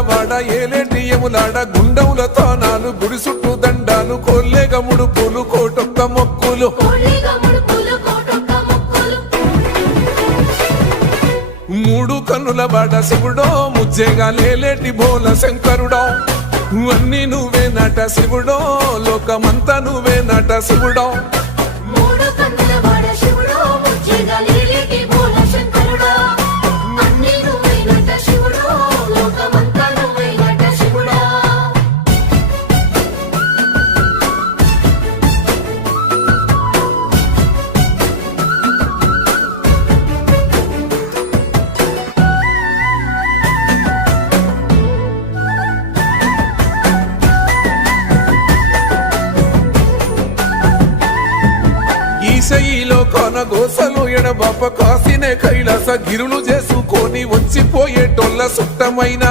వాడ ఏలేటి యములాడ గుండముల తానాలు గుడి చుట్టూ దండాలు కొల్లేగముడు పూలు కోటొక్క మొక్కులు మూడు కన్నుల వాడ శివుడో ముజ్జేగా లేలేటి బోల శంకరుడో అన్నీ నువ్వే నట శివుడో లోకమంతా నువ్వే నట శివుడో ఈశయిలో కొన గోసలు ఎడబాప కాసినే కైలాస గిరులు చేసుకొని వచ్చిపోయేటోళ్ళ సుట్టమైన